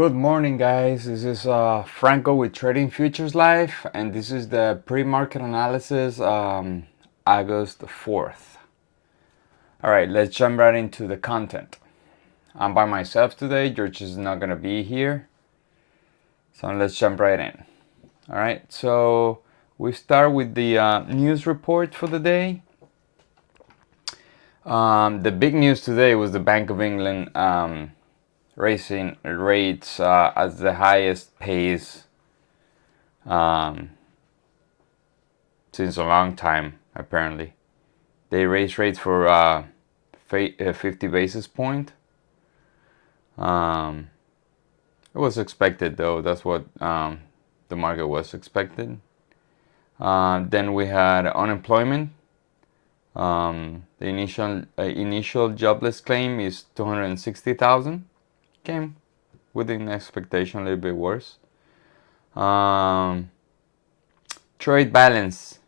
Good morning, guys. This is Franco with Trading Futures Live, and this is the pre-market analysis, August 4th. All right, let's jump right into the content. I'm by myself today. George is not gonna be here, so let's jump right in. All right, so we start with the news report for the day. The big news today was the Bank of England raising rates at the highest pace since a long time, apparently. They raised rates for 50 basis point. It was expected, though. That's what the market was expected. Then we had unemployment. The initial jobless claim is 260,000. Came within expectation, a little bit worse. Trade balance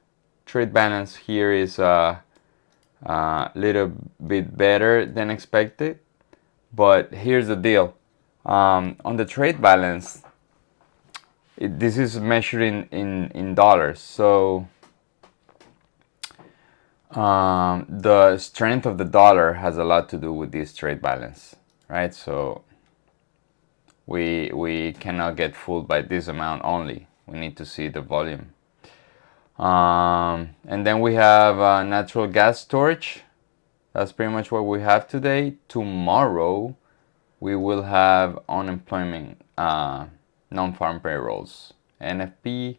here is a little bit better than expected, but here's the deal. On the trade balance, this is measured in dollars, so the strength of the dollar has a lot to do with this trade balance, right? So we cannot get fooled by this amount only. We need to see the volume. And then we have natural gas storage. That's pretty much what we have today. Tomorrow we will have unemployment, non-farm payrolls, NFP,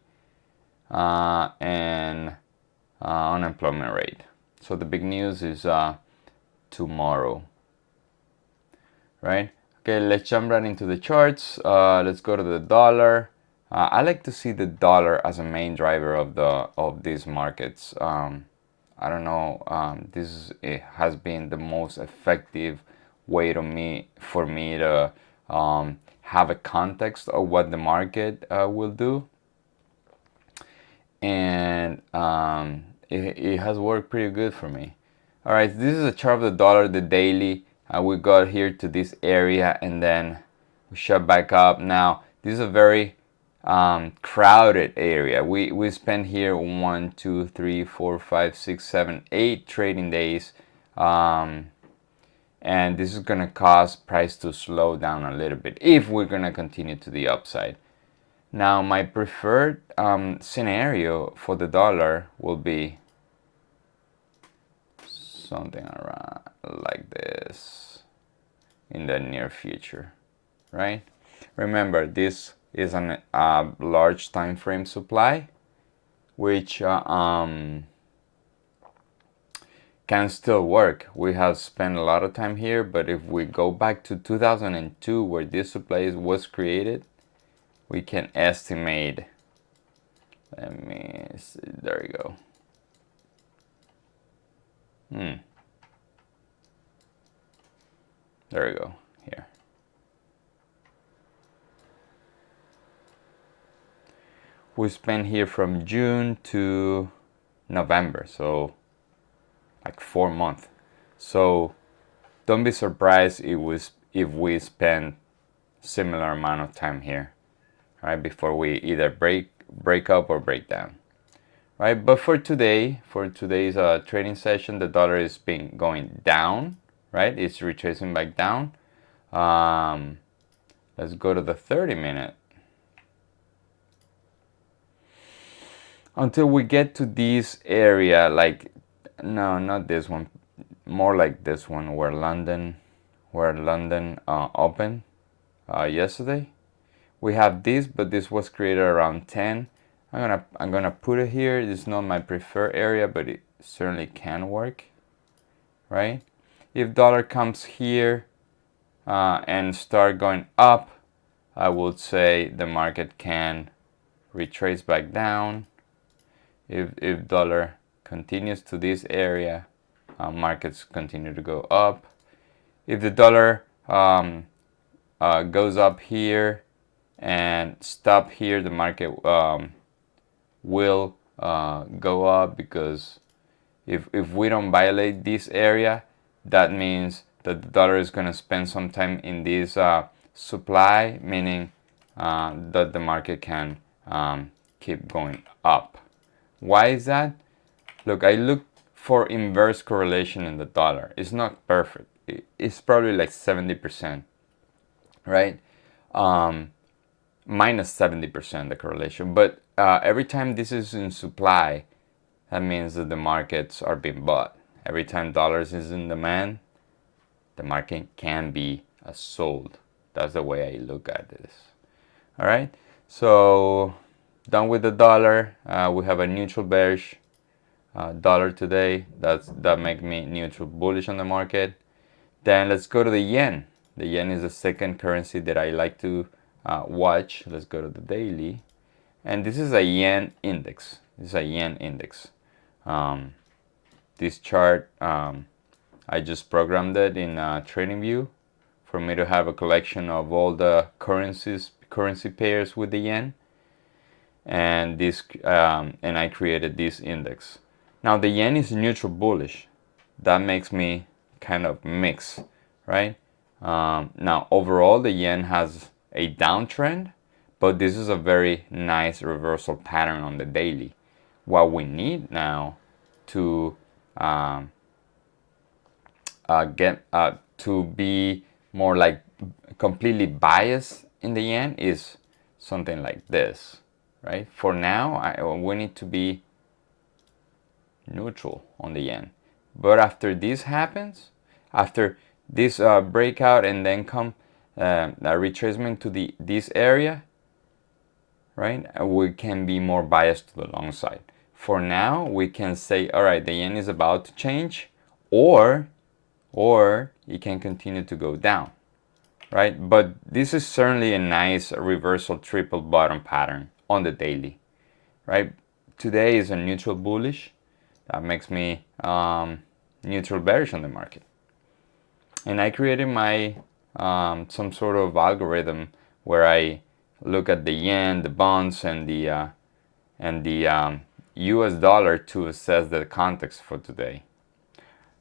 and unemployment rate. So the big news is tomorrow, right? Okay, let's jump right into the charts. Let's go to the dollar. I like to see the dollar as a main driver of these markets. I don't know. It has been the most effective way for me to have a context of what the market will do, and it has worked pretty good for me. All right, this is a chart of the dollar, the daily. We got here to this area and then we shut back up. Now this is a very crowded area. We spent here 1, 2, 3, 4, 5, 6, 7, 8 trading days, and this is gonna cause price to slow down a little bit if we're gonna continue to the upside. Now my preferred scenario for the dollar will be something around like this in the near future, right? Remember, this is a large time frame supply, which can still work. We have spent a lot of time here, but if we go back to 2002, where this supply was created, we can estimate. Let me see, there we go. There we go, here. We spent here from June to November, so like 4 months. So don't be surprised if we spend similar amount of time here, right, before we either break up or break down. Right, but for today's trading session, the dollar is going down, right? It's retracing back down. Let's go to the 30-minute. Until we get to this area, like, no, not this one, more like this one, where London opened yesterday. We have this, but this was created around 10. I'm gonna put it here. This is not my preferred area, but it certainly can work, right? If dollar comes here and start going up, I would say the market can retrace back down. If dollar continues to this area, markets continue to go up. If the dollar goes up here and stop here, the market will go up, because if we don't violate this area, that means that the dollar is going to spend some time in this supply, meaning that the market can keep going up. Why is that? Look, I look for inverse correlation in the dollar. It's not perfect. It's probably like 70%, right? Minus 70% the correlation. But every time this is in supply, that means that the markets are being bought. Every time dollars is in demand, the market can be sold. That's the way I look at this. All right. So done with the dollar. We have a neutral bearish dollar today. That makes me neutral bullish on the market. Then let's go to the yen. The yen is the second currency that I like to watch. Let's go to the daily. And this is a yen index. This is a yen index. This chart, I just programmed it in TradingView for me to have a collection of all the currency pairs with the yen. And and I created this index. Now the yen is neutral bullish. That makes me kind of mix, right? Now overall the yen has a downtrend, but this is a very nice reversal pattern on the daily. What we need now to get to be more like completely biased in the yen is something like this, right? For now, we need to be neutral on the yen. But after this happens, after this breakout and then come a retracement to this area, right? We can be more biased to the long side. For now, we can say, all right, the yen is about to change, or it can continue to go down, right? But this is certainly a nice reversal triple bottom pattern on the daily, right? Today is a neutral bullish. That makes me neutral bearish on the market. And I created my some sort of algorithm where I look at the yen, the bonds, and the US dollar to assess the context for today.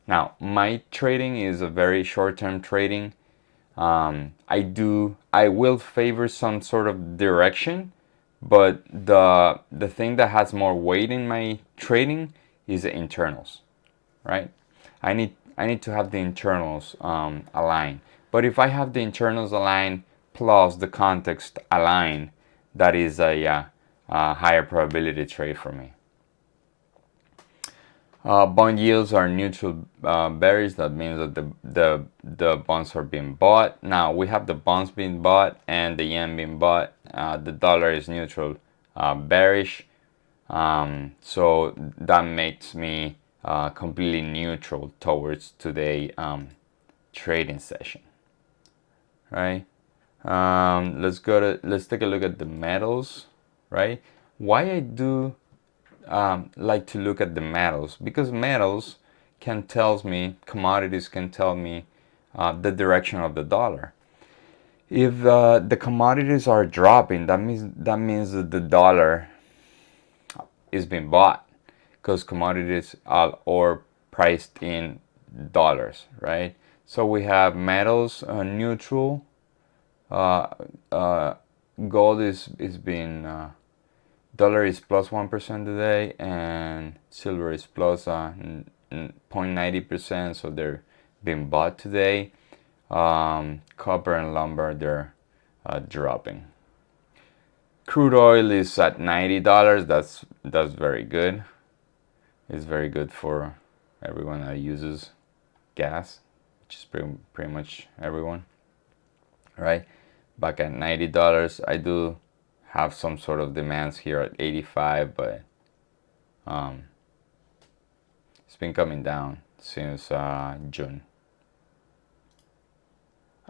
Now, my trading is a very short-term trading. I will favor some sort of direction, but the thing that has more weight in my trading is the internals, right? I need to have the internals aligned. But if I have the internals aligned plus the context aligned, that is a higher probability trade for me. Bond yields are neutral bearish. That means that the bonds are being bought. Now we have the bonds being bought and the yen being bought. The dollar is neutral bearish. So that makes me completely neutral towards today trading session. Right? Let's take a look at the metals. Right? Why I do like to look at the metals, because metals can tell me, commodities can tell me the direction of the dollar. If the commodities are dropping, that means that the dollar is being bought, because commodities are priced in dollars, right? So we have metals neutral. Gold is being dollar is plus 1% today, and silver is plus 0.90%, so they're being bought today. Copper and lumber, they're dropping. Crude oil is at $90. That's very good. It's very good for everyone that uses gas, which is pretty much everyone, right? Back at $90. I do have some sort of demands here at 85, but it's been coming down since June.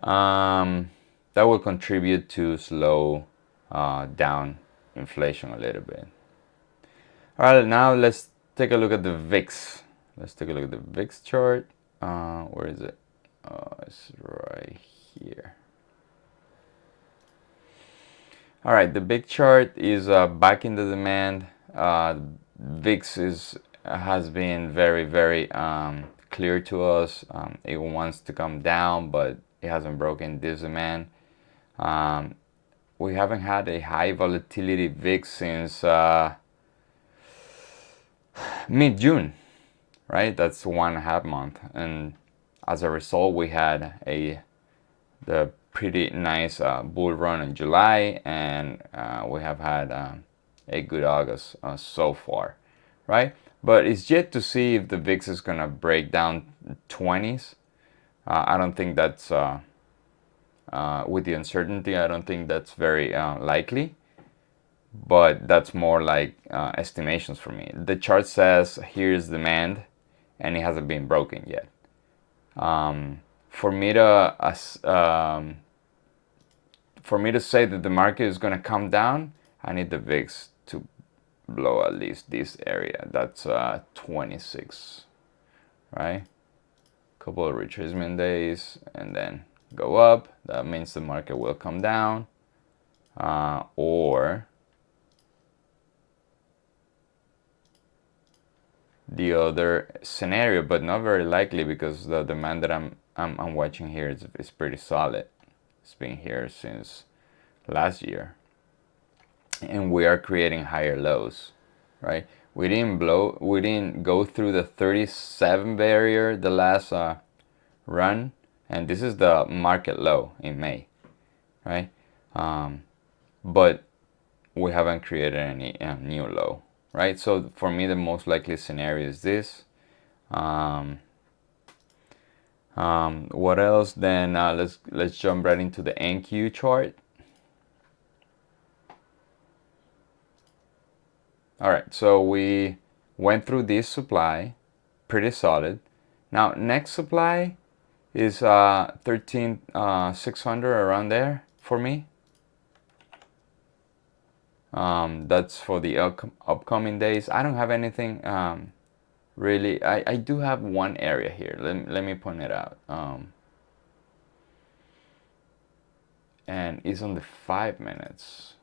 That will contribute to slow down inflation a little bit. All right, now let's take a look at the VIX. Let's take a look at the VIX chart. Where is it? It's right here. All right, the big chart is back in the demand. VIX has been very clear to us. It wants to come down, but it hasn't broken this demand. We haven't had a high volatility VIX since mid-June, right? That's 1.5 months, and as a result, we had the pretty nice bull run in July, and we have had a good August so far, right? But it's yet to see if the VIX is gonna break down 20s. I don't think that's with the uncertainty. I don't think that's very likely. But that's more like estimations for me. The chart says here's demand, and it hasn't been broken yet. For me to say that the market is going to come down, I need the VIX to blow at least this area. That's 26, right? Couple of retracement days and then go up. That means the market will come down, or the other scenario, but not very likely because the demand that I'm watching here is pretty solid. It's been here since last year, and we are creating higher lows, right? We didn't go through the 37 barrier the last run, and this is the market low in May, right? But we haven't created any new low, right? So for me, the most likely scenario is this. What else? Then let's jump right into the NQ chart. All right, so we went through this supply, pretty solid. Now next supply is 13,600 around there for me. That's for the upcoming days. I don't have anything really. I do have one area here. Let me point it out. And it's on the 5 minutes.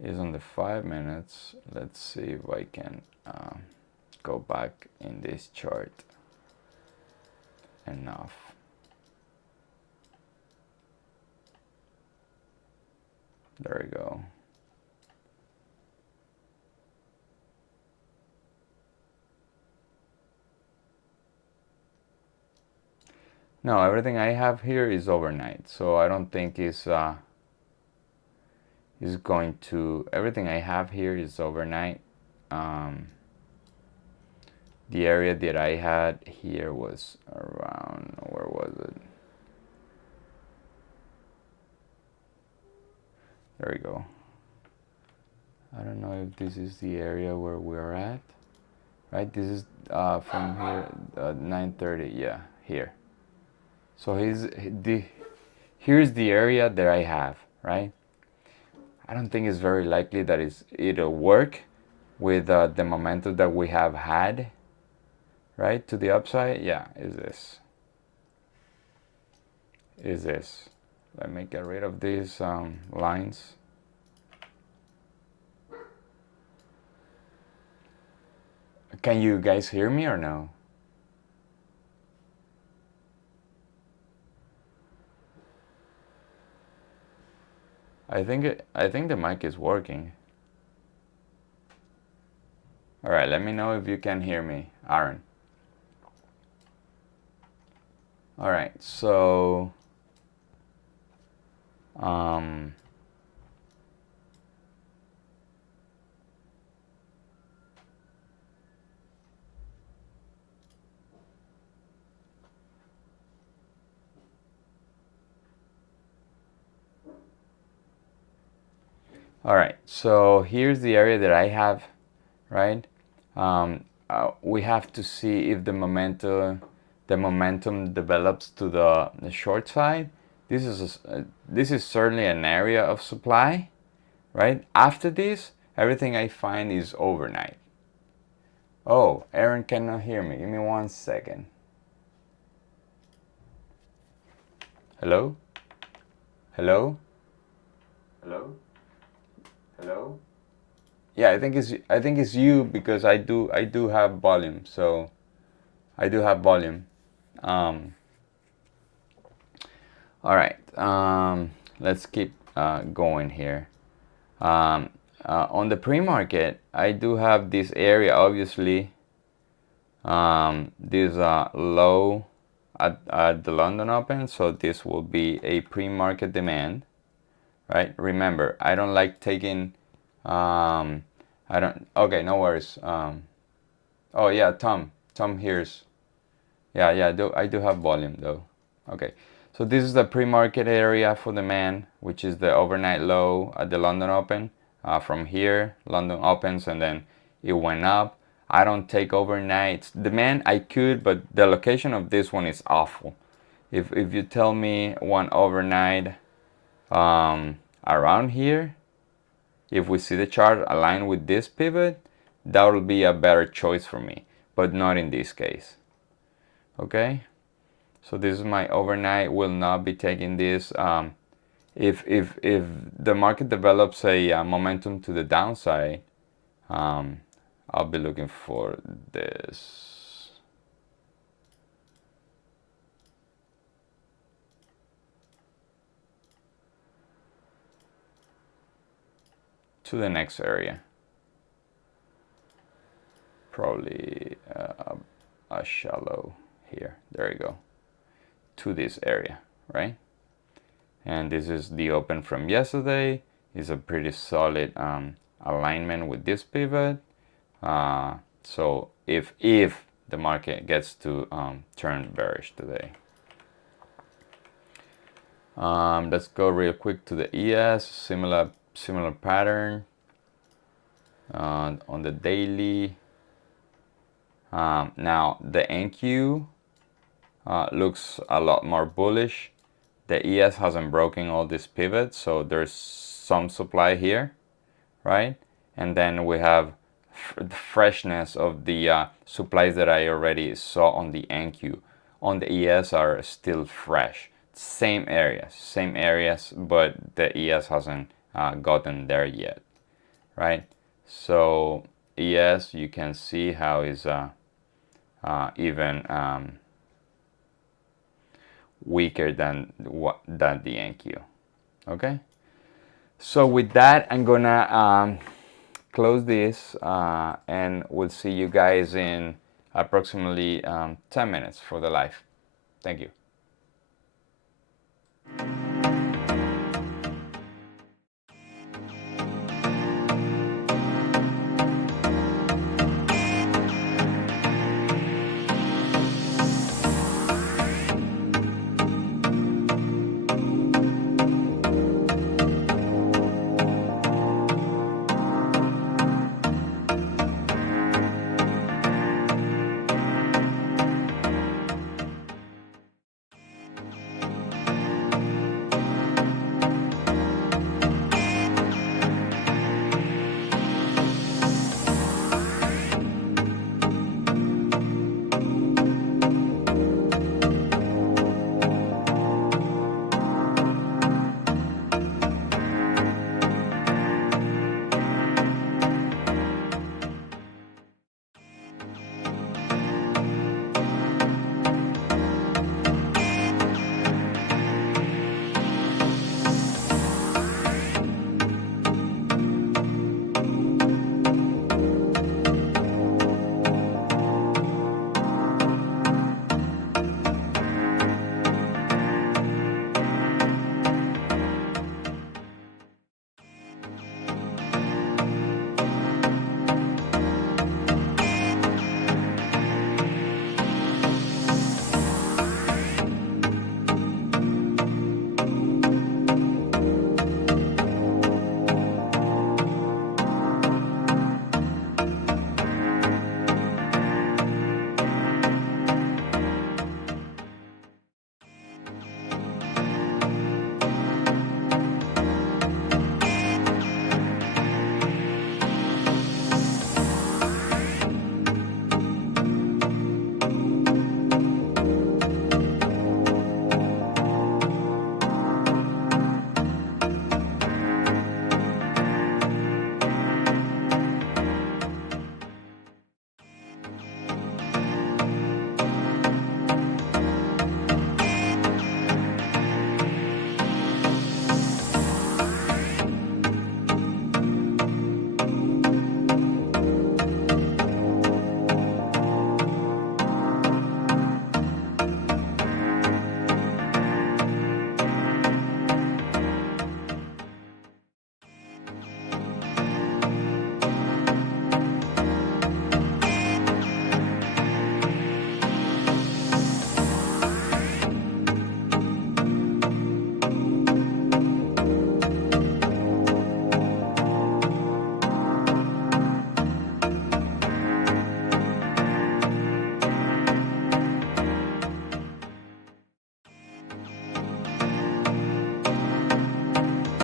Is on the 5 minutes. Let's see if I can go back in this chart enough. There we go. No, everything I have here is overnight, so I don't think is going to. Everything I have here is overnight. The area that I had here was around, where was it? There we go. I don't know if this is the area where we're at, right? This is from here, 9:30, yeah, here. So here's the area that I have, right? I don't think it's very likely that it'll work with the momentum that we have had, right? To the upside, yeah, is this. Let me get rid of these lines. Can you guys hear me or no? I think the mic is working. All right, let me know if you can hear me, Aaron. All right, so all right, so here's the area that I have, right? We have to see if the momentum develops to the short side. This is certainly an area of supply, right? After this, everything I find is overnight. Oh, Aaron cannot hear me. Give me 1 second. Hello? Hello? Hello? Hello? Yeah, I think it's you because I do have volume. So I do have volume. Um, all right. Let's keep going here. Um, on the pre-market, I do have this area, obviously. This low at the London Open, so this will be a pre-market demand, right? Remember, I don't like taking, I don't, okay, no worries. Oh yeah, Tom here's, yeah, I do have volume though. Okay, so this is the pre-market area for the man, which is the overnight low at the London Open. From here, London opens and then it went up. I don't take overnights. The man I could, but the location of this one is awful. If you tell me one overnight around here, if we see the chart aligned with this pivot, that will be a better choice for me, but not in this case. Okay, so this is my overnight. Will not be taking this. If the market develops a momentum to the downside, I'll be looking for this. To the next area. Probably a shallow here. There you go. To this area, right? And this is the open from yesterday. It's a pretty solid alignment with this pivot. So if the market gets to turn bearish today. Let's go real quick to the ES. Similar pattern on the daily. Now the NQ looks a lot more bullish. The ES hasn't broken all these pivots, so there's some supply here, right? And then we have the freshness of the supplies that I already saw on the NQ. On the ES are still fresh. Same areas, but the ES hasn't gotten there yet, right? So ES, you can see how is even weaker than the NQ. Okay, so with that, I'm gonna close this and we'll see you guys in approximately 10 minutes for the live. Thank you.